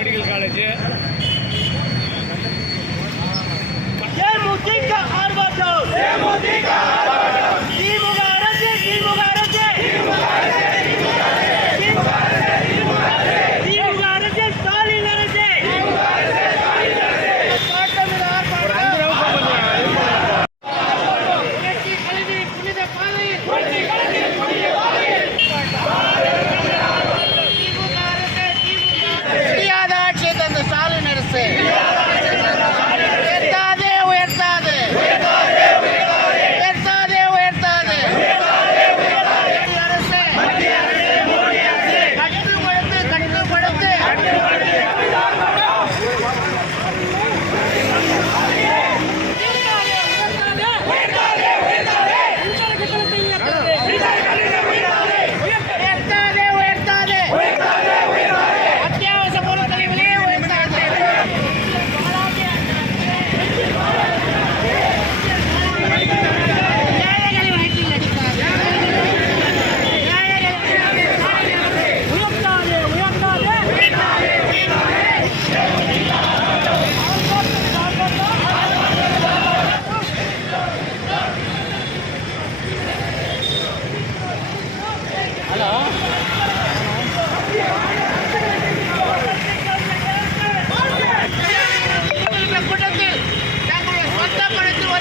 Medical college Ready, ready.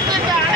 Thank you.